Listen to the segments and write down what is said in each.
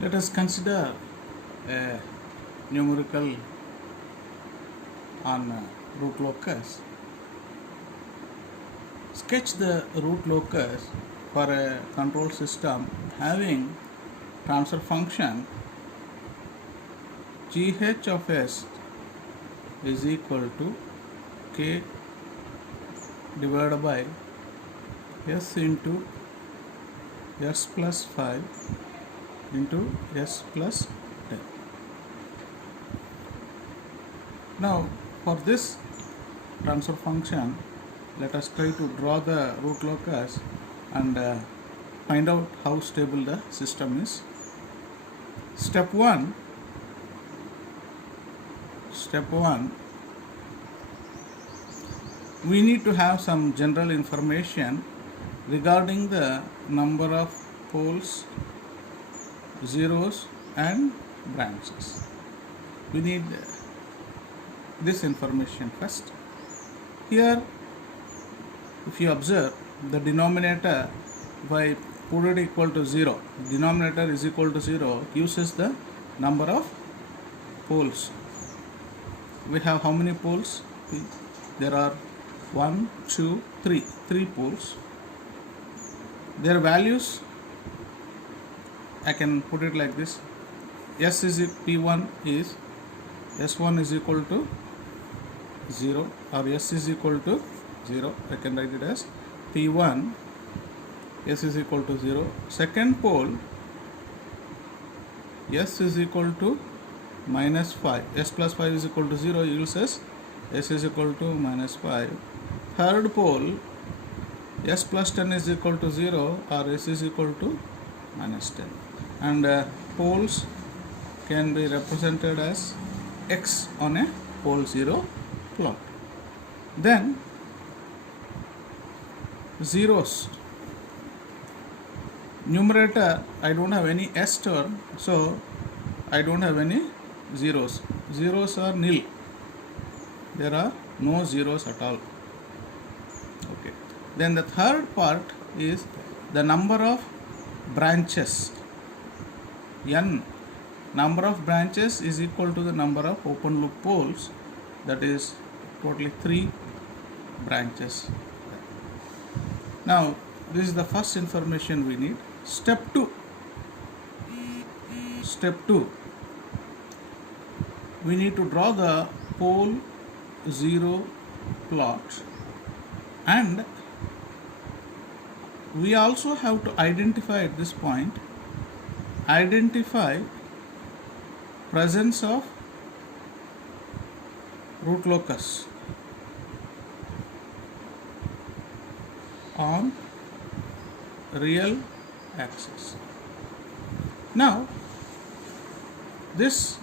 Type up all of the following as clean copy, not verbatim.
Let us consider a numerical on root locus. Sketch the root locus for a control system having transfer function gh of s is equal to k divided by s into s plus 5 into s plus 10. Now for this transfer function, let us try to draw the root locus and find out how stable the system is. Step 1, we need to have some general information regarding the number of poles, zeros and branches. We need this information first. Here, if you observe the denominator, if I put it equal to 0, denominator is equal to 0, uses the number of poles. We have how many poles? There are 1, 2, 3, 3 poles. Their values, I can put it like this. S is P1 is S1 is equal to 0 or S is equal to 0. I can write it as P1 S is equal to 0. Second pole S is equal to minus 5. S plus 5 is equal to 0 uses S is equal to minus 5. Third pole S plus 10 is equal to 0 or S is equal to minus 10. And poles can be represented as X on a pole 0 plot. Then zeros. Numerator, I don't have any S term, so I don't have any zeros. Zeros are nil. There are no zeros at all. Okay. Then the third part is the number of branches. N. Number of branches is equal to the number of open loop poles, that is totally 3 branches. Now this is the first information we need. Step 2, we need to draw the pole 0 plot, and we also have to identify at this point, presence of root locus on real axis. Now this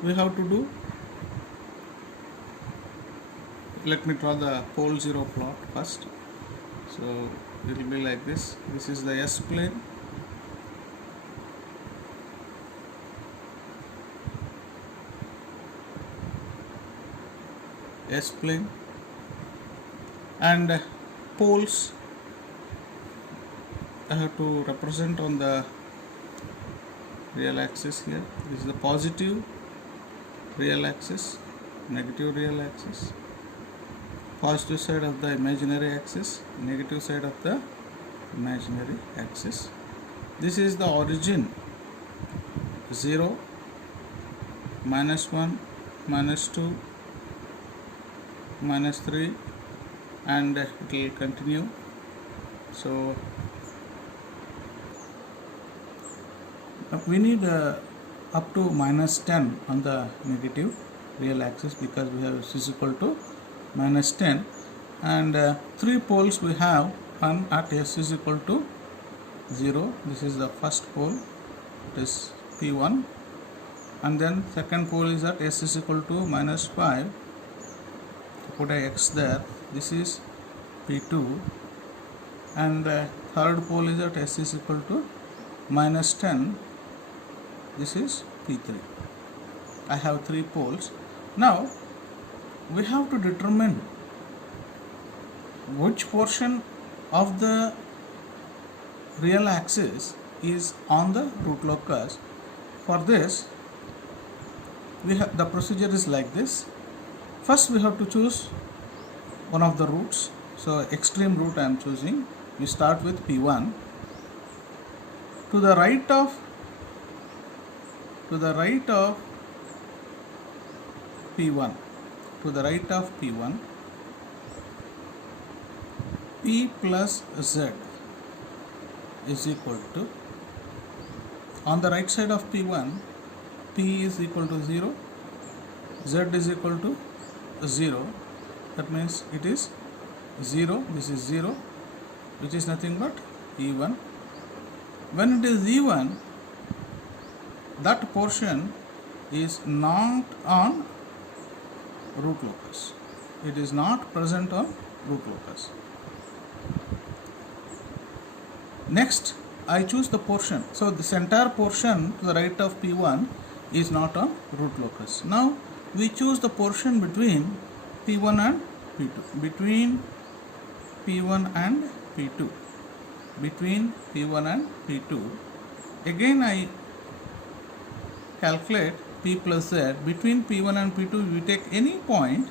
we have to do. Let me draw the pole 0 plot first. So it will be like this. This is the S plane. S plane, and poles I have to represent on the real axis here. This is the positive real axis, negative real axis, positive side of the imaginary axis, negative side of the imaginary axis. This is the origin 0, minus 1, minus 2, minus 3, and it will continue. So we need up to minus 10 on the negative real axis, because we have s is equal to minus 10, and 3 poles we have. One at s is equal to 0. This is the first pole, it is P1, and then second pole is at s is equal to minus 5. Put a x there. This is P2, and third pole is at s is equal to minus 10. This is P3. I have 3 poles. Now we have to determine which portion of the real axis is on the root locus for this, the procedure is like this. First we have to choose one of the roots. So extreme root I am choosing. We start with P1. To the right of P1, P plus Z is equal to, on the right side of P1, P is equal to 0, Z is equal to 0. That means it is 0, this is 0, which is nothing but even. When it is even, that portion is not on root locus. It is not present on root locus. Next, I choose the portion. So this entire portion to the right of P1 is not on root locus. Now we choose the portion between P1 and P2. Between P1 and P2. Between P1 and P2. Again I calculate P plus Z. Between P1 and P2 we take any point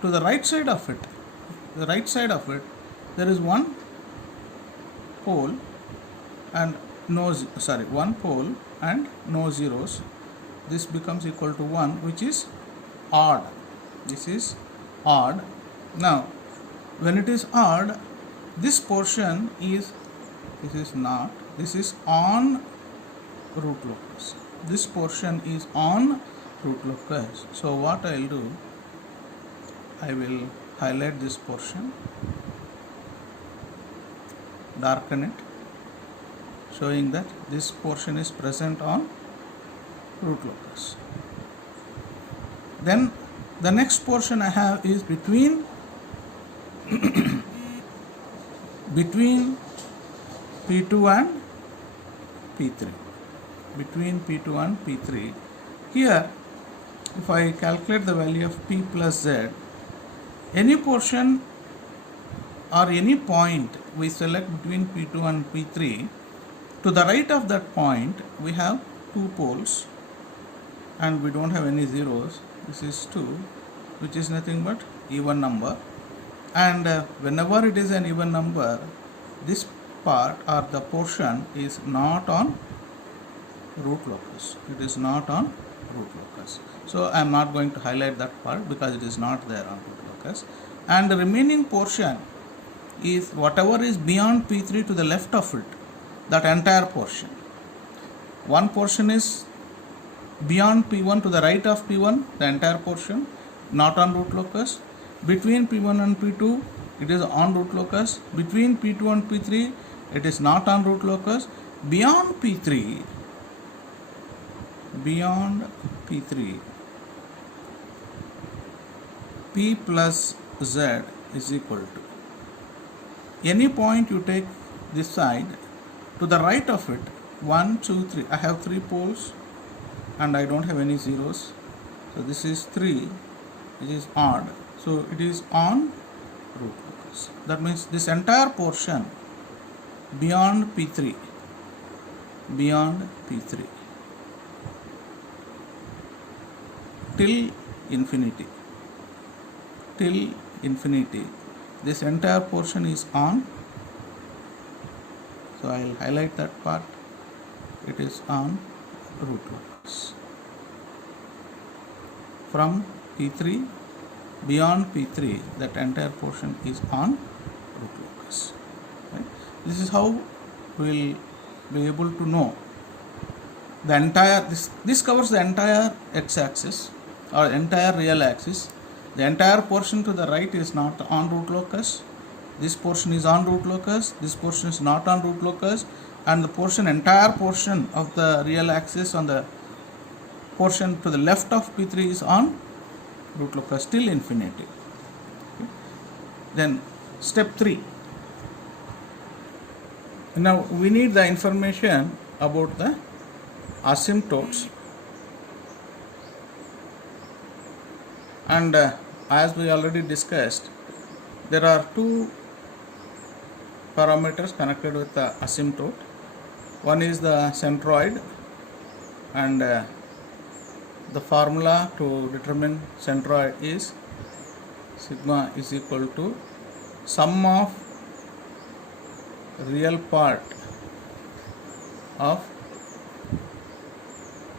to the right side of it. The right side of it, there is one pole and one pole and no zeros. This becomes equal to 1, which is odd. This is odd. Now when it is odd, this portion is, this is on root locus. This portion is on root locus. So what I will do, I will highlight this portion, darken it, showing that this portion is present on root locus. Then the next portion I have is between P2 and P3. Between P2 and P3. Here, if I calculate the value of P plus Z, any portion or any point we select between P2 and P3, to the right of that point we have two poles and we don't have any zeros. This is 2, which is nothing but even number, and whenever it is an even number, this part or the portion is not on root locus. It is not on root locus. So I am not going to highlight that part because it is not there on root locus. And the remaining portion is whatever is beyond P3 to the left of it, that entire portion. One portion is beyond P1 to the right of P1, the entire portion, not on root locus. Between P1 and P2, it is on root locus. Between P2 and P3, it is not on root locus. Beyond P3, P plus Z is equal to, any point you take this side, to the right of it, 1, 2, 3. I have 3 poles and I don't have any zeros. So this is 3, which is odd. So it is on root locus. That means this entire portion beyond P3, till infinity, this entire portion is on. So I will highlight that part. It is on root locus. From P3, beyond P3, that entire portion is on root locus. Right? This is how we will be able to know the entire, this covers the entire x-axis or entire real axis. The entire portion to the right is not on root locus. This portion is on root locus. This portion is not on root locus. And the entire portion of the real axis on the portion to the left of P3 is on root locus till infinity. Okay. Then step 3. Now we need the information about the asymptotes, and as we already discussed, there are 2 parameters connected with the asymptote. One is the centroid and the formula to determine centroid is sigma is equal to sum of real part of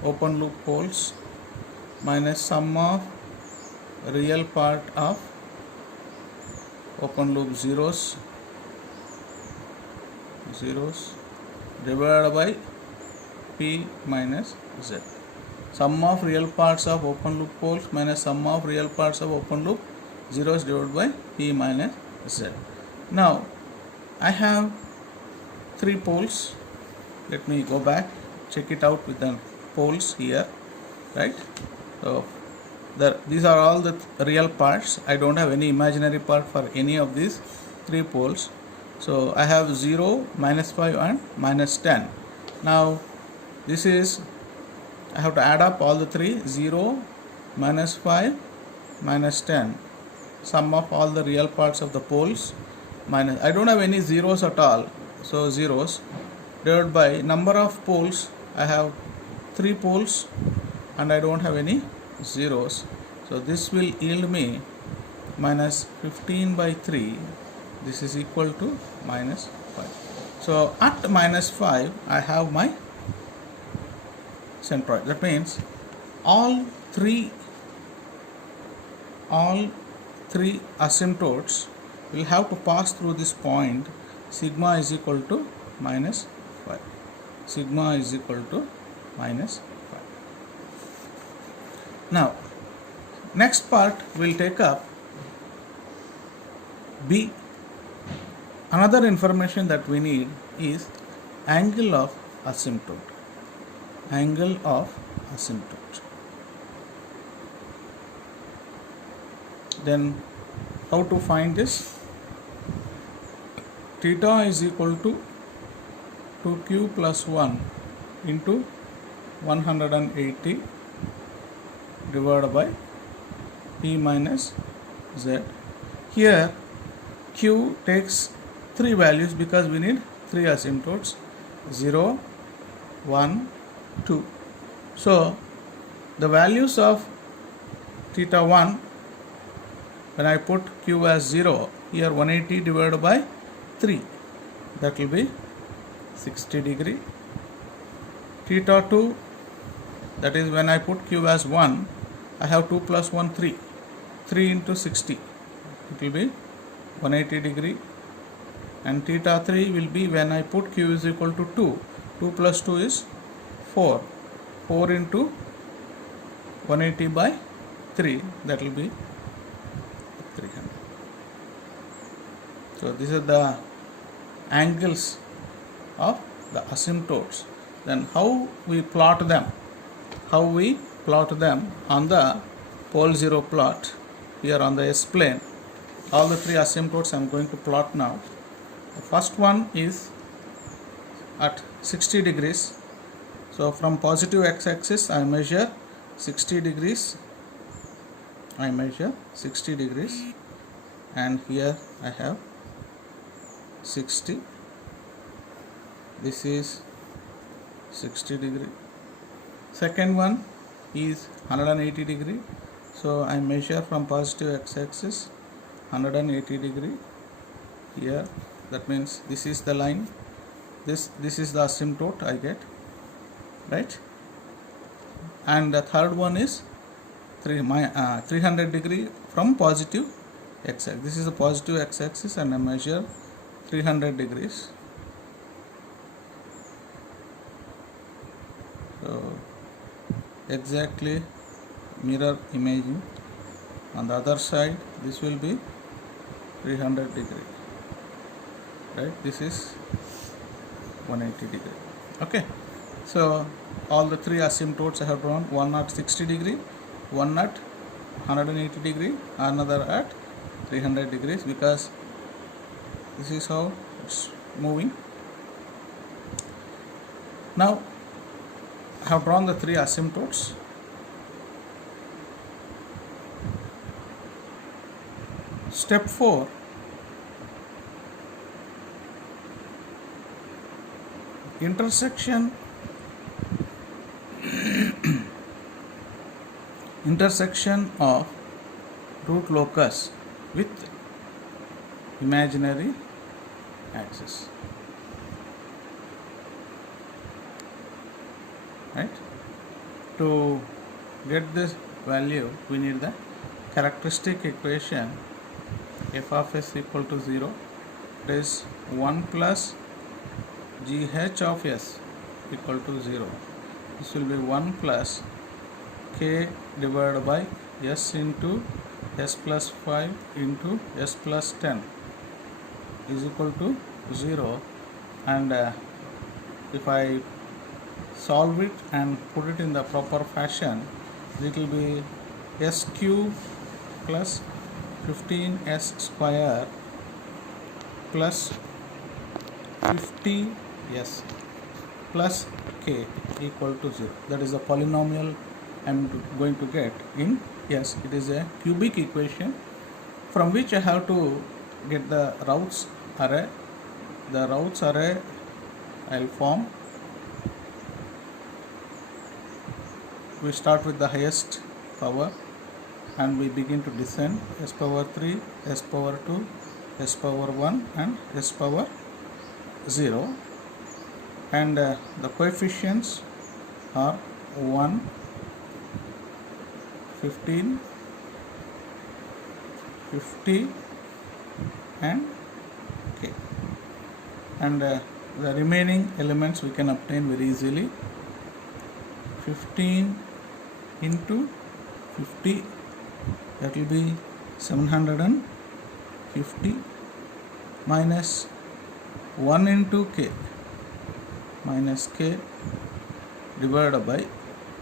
open loop poles minus sum of real part of open loop zeros divided by P minus Z. Sum of real parts of open loop poles minus sum of real parts of open loop zeros divided by P minus Z. Now I have 3 poles. Let me go back, check it out with the poles here, right? So these are all the real parts. I don't have any imaginary part for any of these 3 poles. So I have 0, minus 5 and minus 10. Now this is, I have to add up all the 3, 0, minus 5, minus 10. Sum of all the real parts of the poles minus, I don't have any zeros at all, so zeros, divided by number of poles. I have 3 poles and I don't have any zeros. So this will yield me minus 15 by 3. This is equal to minus 5. So at minus 5 I have my centroid. That means all three asymptotes will have to pass through this point. Sigma is equal to minus 5. Sigma is equal to minus 5. Now next part will take up B. Another information that we need is angle of asymptote. Angle of asymptote. Then how to find this? Theta is equal to 2q plus 1 into 180 divided by P minus Z. Here Q takes 3 values because we need 3 asymptotes, 0, 1, 2. So the values of theta 1, when I put Q as 0, here 180 divided by 3, that will be 60 degree. Theta 2, that is when I put Q as 1, I have 2 plus 1, 3. 3 into 60, it will be 180 degree. And theta 3 will be when I put Q is equal to 2. 2 plus 2 is 4. 4 into 180 by 3, that will be 300. So these are the angles of the asymptotes. Then how we plot them? How we plot them on the pole 0 plot here on the S plane. All the 3 asymptotes I am going to plot now. The first one is at 60 degrees. So from positive x-axis I measure 60 degrees. I measure 60 degrees, and here I have 60. This is 60 degree. Second one is 180 degree. So I measure from positive x-axis 180 degree here. That means this is the line. This is the asymptote I get, right? And the third one is 300 degree from positive x-axis. This is the positive x-axis, and I measure 300 degrees. So exactly mirror imaging. On the other side, this will be 300 degree, right? This is 180 degree. Okay, so all the 3 asymptotes I have drawn, one at 60 degree, one at 180 degree, another at 300 degrees, because this is how it's moving. Now I have drawn the 3 asymptotes. Step 4, intersection intersection of root locus with imaginary axis, right? To get this value, we need the characteristic equation f of s equal to 0. It is 1 plus gh of s equal to 0. This will be 1 plus k divided by s into s plus 5 into s plus 10 is equal to 0. And if I solve it and put it in the proper fashion, it will be s cube plus 15s square plus 50s plus k equal to 0. That is the polynomial I am going to get in s. It is a cubic equation from which I have to get the Routh's array. The Routh's array I will form. We start with the highest power and we begin to descend: s power 3, s power 2, s power 1 and s power 0, and the coefficients are 1, 15, 50 and k, and the remaining elements we can obtain very easily. 15 into 50, that will be 750, minus 1 into k, minus k divided by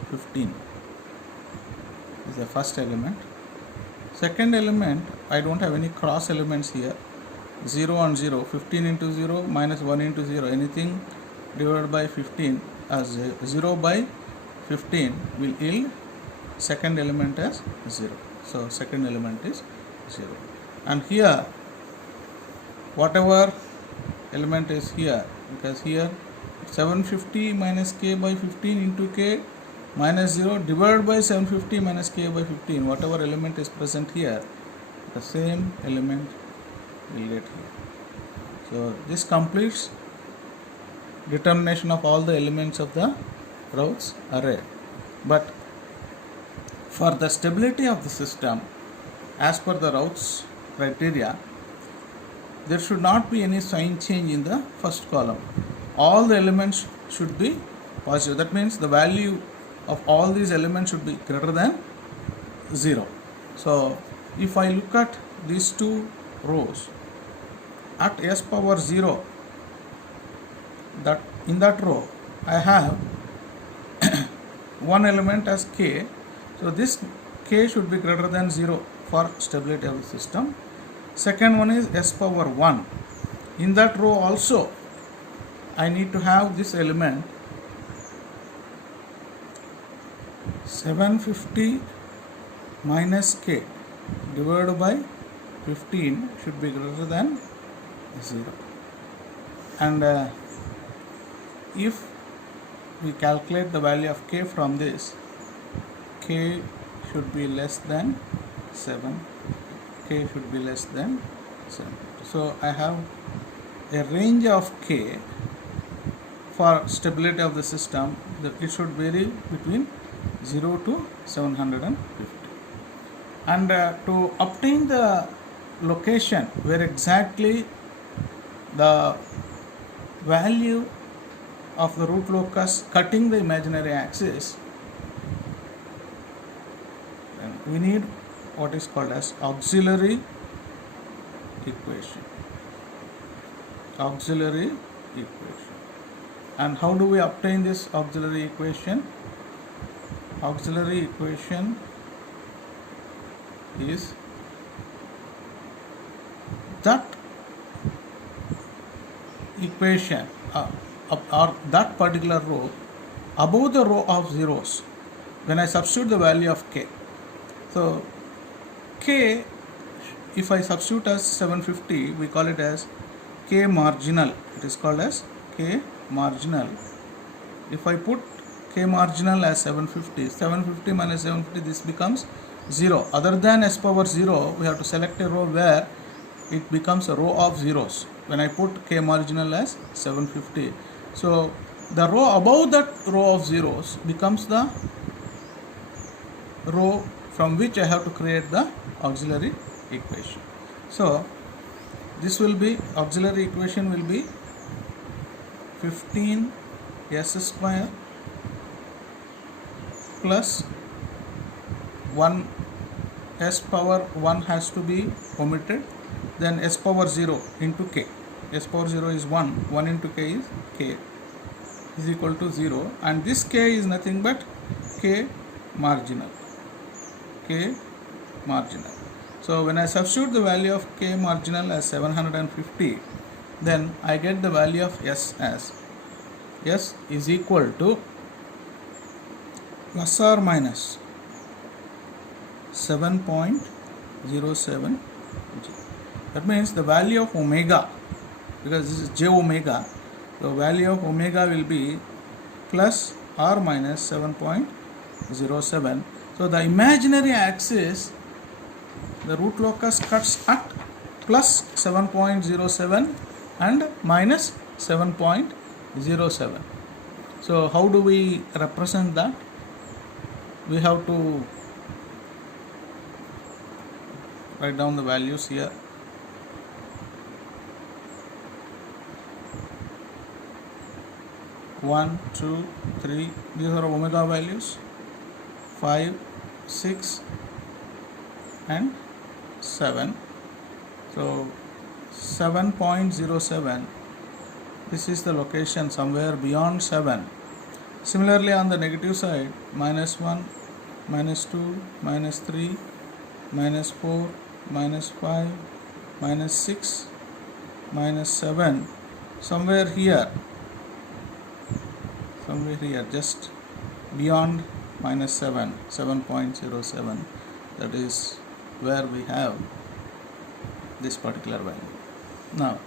15 is the first element. Second element, I don't have any cross elements here. 0 and 0, 15 into 0 minus 1 into 0, anything divided by 15 as 0 by 15 will yield second element as 0. So second element is 0. And here whatever element is here, because here 750 minus k by 15 into k minus 0 divided by 750 minus k by 15, whatever element is present here, the same element will get here. So this completes determination of all the elements of the Routh's array. But for the stability of the system, as per the Routh's criteria, there should not be any sign change in the first column. All the elements should be positive. That means the value of all these elements should be greater than 0. So if I look at these two rows, at s power 0, that in that row I have one element as k, so this k should be greater than 0 for stability of the system. Second one is s power 1. In that row also I need to have this element 750 minus k divided by 15 should be greater than 0. And if we calculate the value of k from this, k should be less than 7, k should be less than 7. So I have a range of k for stability of the system, that it should vary between 0 to 750. And to obtain the location where exactly the value of the root locus cutting the imaginary axis, we need what is called as auxiliary equation. Auxiliary equation. And how do we obtain this auxiliary equation? Auxiliary equation is that equation or that particular row above the row of zeros when I substitute the value of k. So k, if I substitute as 750, we call it as k marginal. It is called as k marginal. If I put k k marginal as 750. 750 minus 750, this becomes 0. Other than s power 0, we have to select a row where it becomes a row of zeros. When I put k marginal as 750, so the row above that row of zeros becomes the row from which I have to create the auxiliary equation. So this will be, auxiliary equation will be 15 s square plus 1 s power 1 has to be omitted, then s power 0 into k. S power 0 is 1, 1 into k is k is equal to 0, and this k is nothing but k marginal. So when I substitute the value of k marginal as 750, then I get the value of s as s is equal to plus or minus 7.07 g. That means the value of omega, because this is j omega, the value of omega will be plus or minus 7.07. So the imaginary axis, the root locus cuts at plus 7.07 and minus 7.07. So how do we represent that? We have to write down the values here. One, two, three, these are omega values. 5, 6 and 7. So 7.07, this is the location somewhere beyond 7. Similarly on the negative side, minus 1, minus 2, minus 3, minus 4, minus 5, minus 6, minus 7, somewhere here, just beyond minus 7, 7.07, that is where we have this particular value. Now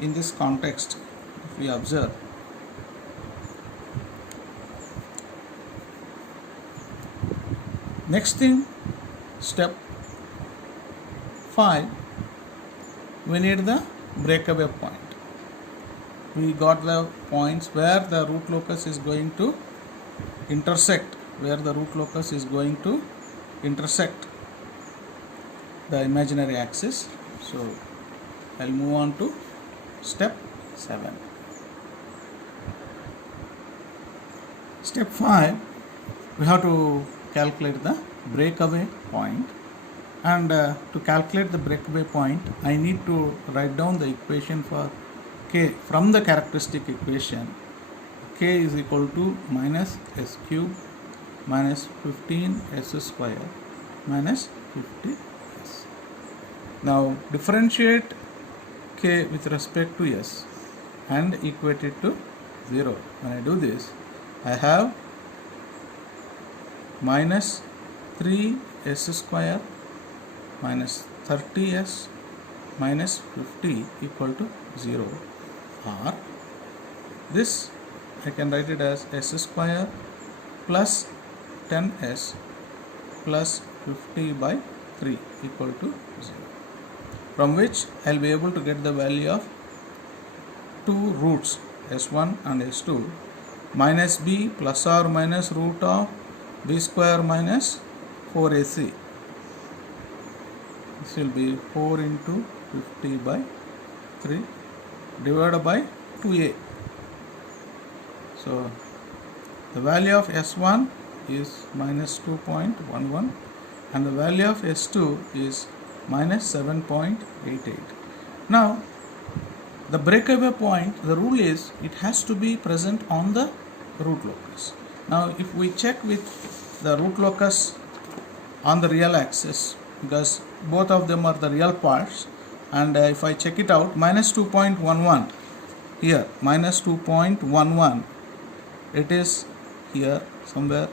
in this context, if we observe, next thing, step 5, we need the breakaway point. We got the points where the root locus is going to intersect, the imaginary axis. So I'll move on to step 7. Step 5, we have to calculate the breakaway point, and to calculate the breakaway point, I need to write down the equation for k from the characteristic equation. K is equal to minus s cube minus 15 s square minus 50 s. Now differentiate k with respect to s and equate it to 0. When I do this, I have minus 3 s square minus 30s minus 50 equal to 0, or this I can write it as s square plus 10s plus 50 by 3 equal to 0, from which I will be able to get the value of two roots s1 and s2 minus b plus or minus root of b square minus 4ac. This will be 4 into 50 by 3 divided by 2a. So the value of s1 is minus 2.11 and the value of s2 is minus 7.88. Now the breakaway point, the rule is it has to be present on the root locus. Now if we check with the root locus on the real axis, because both of them are the real parts, and if I check it out, minus 2.11 here, minus 2.11, it is here somewhere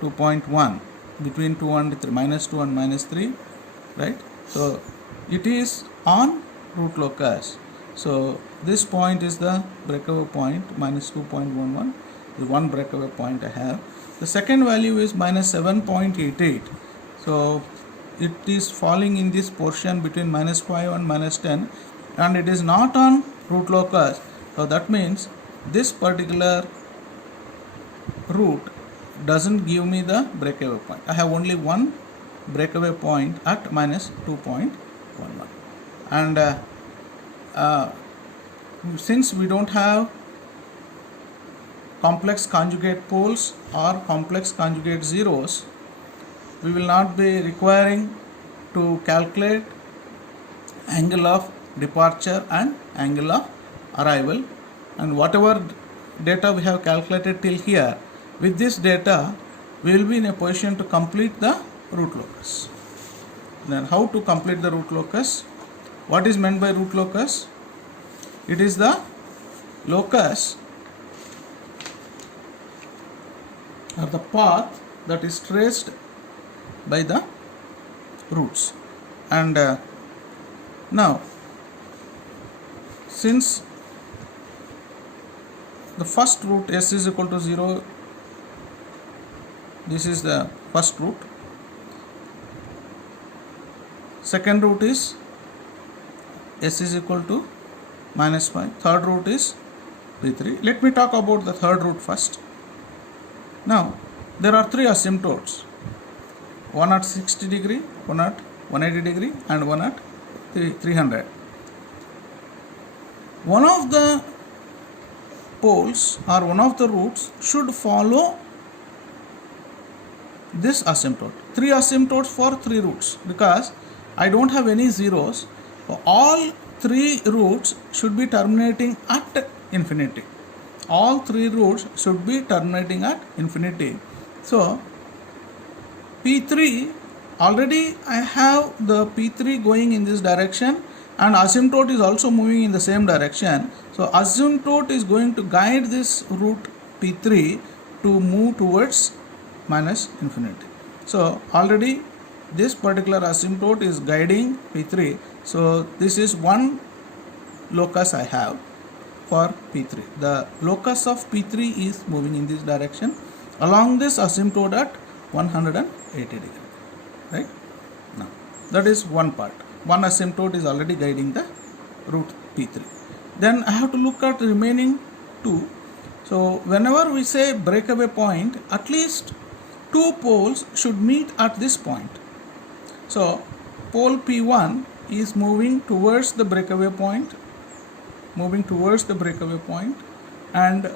2.1 between 2 and 3, minus 2 and minus 3, right? So it is on root locus. So this point is the breakaway point, minus 2.11, the one breakaway point I have. The second value is minus 7.88. So it is falling in this portion between minus 5 and minus 10, and it is not on root locus. So that means this particular root doesn't give me the breakaway point. I have only one breakaway point at minus 2.11, and since we don't have complex conjugate poles or complex conjugate zeros, we will not be requiring to calculate angle of departure and angle of arrival, and whatever data we have calculated till here, with this data we will be in a position to complete the root locus. Then how to complete the root locus? What is meant by root locus? It is the locus or the path that is traced by the roots. And now, since the first root s is equal to 0, this is the first root. Second root is s is equal to minus 5. Third root is P3. Let me talk about the third root first. Now, there are three asymptotes, one at 60 degree, one at 180 degree, and one at 300. One of the poles or one of the roots should follow this asymptote. Three asymptotes for three roots, because I don't have any zeros. All three roots should be terminating at infinity. All three roots should be terminating at infinity. So P3, already I have the P3 going in this direction, and asymptote is also moving in the same direction. So asymptote is going to guide this root P3 to move towards minus infinity. So already this particular asymptote is guiding P3. So this is one locus I have for P3. The locus of P3 is moving in this direction along this asymptote at 180 degree. Right? Now that is one part. One asymptote is already guiding the root P3. Then I have to look at remaining two. So whenever we say breakaway point, at least two poles should meet at this point. So pole P1 is moving towards the breakaway point, and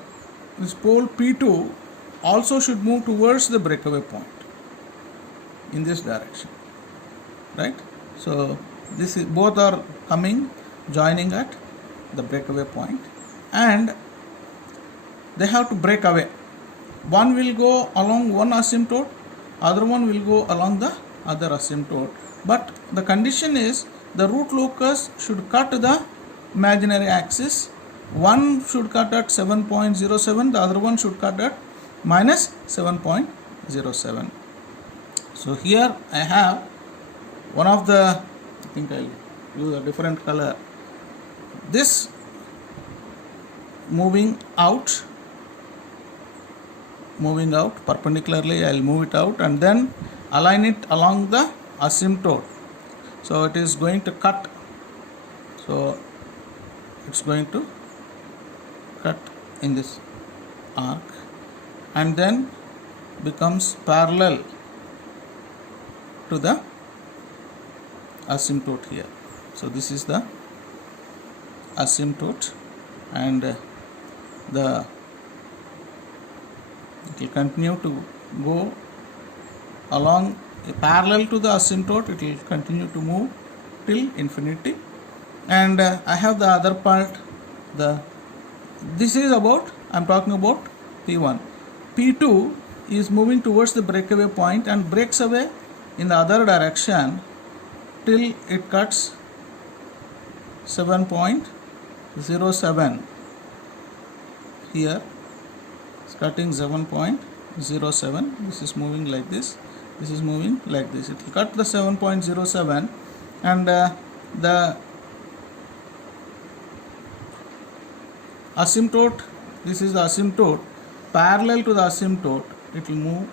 this pole P2 also should move towards the breakaway point in this direction, right? So this is, both are coming, joining at the breakaway point, and they have to break away. One will go along one asymptote, other one will go along the other asymptote, but the condition is the root locus should cut the imaginary axis. One should cut at 7.07, the other one should cut at minus 7.07. So here I have one of the, I think I'll use a different color, this moving out perpendicularly. I'll move it out and then align it along the asymptote. So it is going to cut, so it's going to cut in this arc and then becomes parallel to the asymptote here. So this is the asymptote, and it will continue to go along parallel to the asymptote. It will continue to move till infinity, and I have the other part. This is about, I'm talking about P1. P2 is moving towards the breakaway point and breaks away in the other direction till it cuts 7.07 here. It's cutting 7.07. This is moving like this. This is moving like this. It will cut the 7.07, and the asymptote, this is the asymptote, parallel to the asymptote, it will move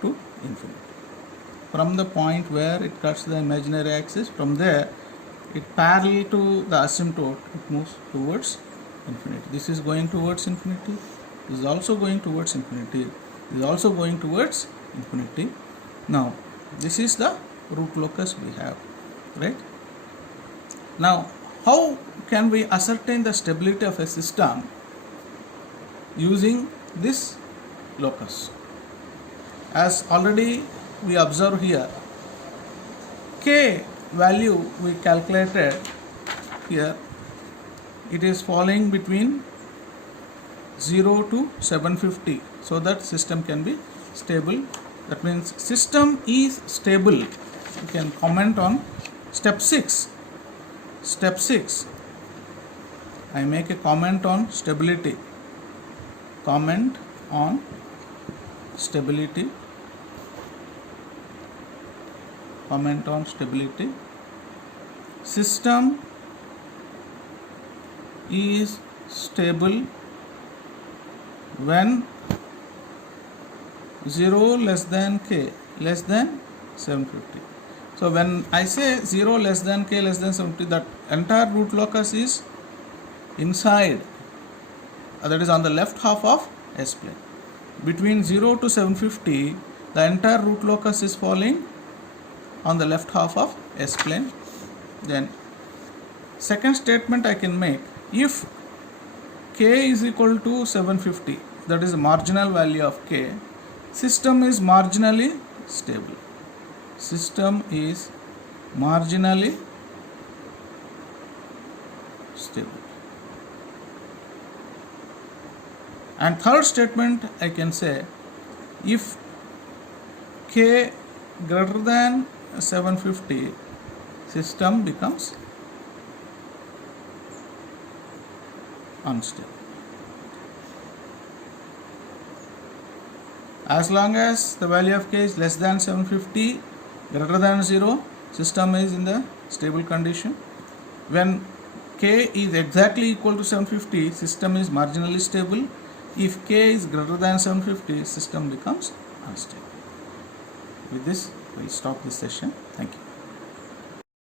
to infinity. From the point where it cuts the imaginary axis, from there, it parallel to the asymptote, it moves towards infinity. This is going towards infinity. This is also going towards infinity. This is also going towards infinity. Now, this is the root locus we have, right? Now, how can we ascertain the stability of a system using this locus? As already we observe here, k value we calculated here, it is falling between 0 to 750, so that system can be stable. That means system is stable. You can comment on step 6. Step 6, I make a comment on stability. Comment on stability. Comment on stability. System is stable when 0 less than k less than 750. So when I say 0 less than k less than 750, that entire root locus is inside, that is on the left half of S plane. Between 0 to 750, the entire root locus is falling on the left half of S plane. Then second statement I can make, if k is equal to 750, that is the marginal value of k, system is marginally stable. System is marginally stable. And third statement I can say, if k greater than 750, system becomes unstable. As long as the value of k is less than 750, greater than 0, system is in the stable condition. When k is exactly equal to 750, system is marginally stable. If k is greater than 750, system becomes unstable. With this, we'll stop this session. Thank you.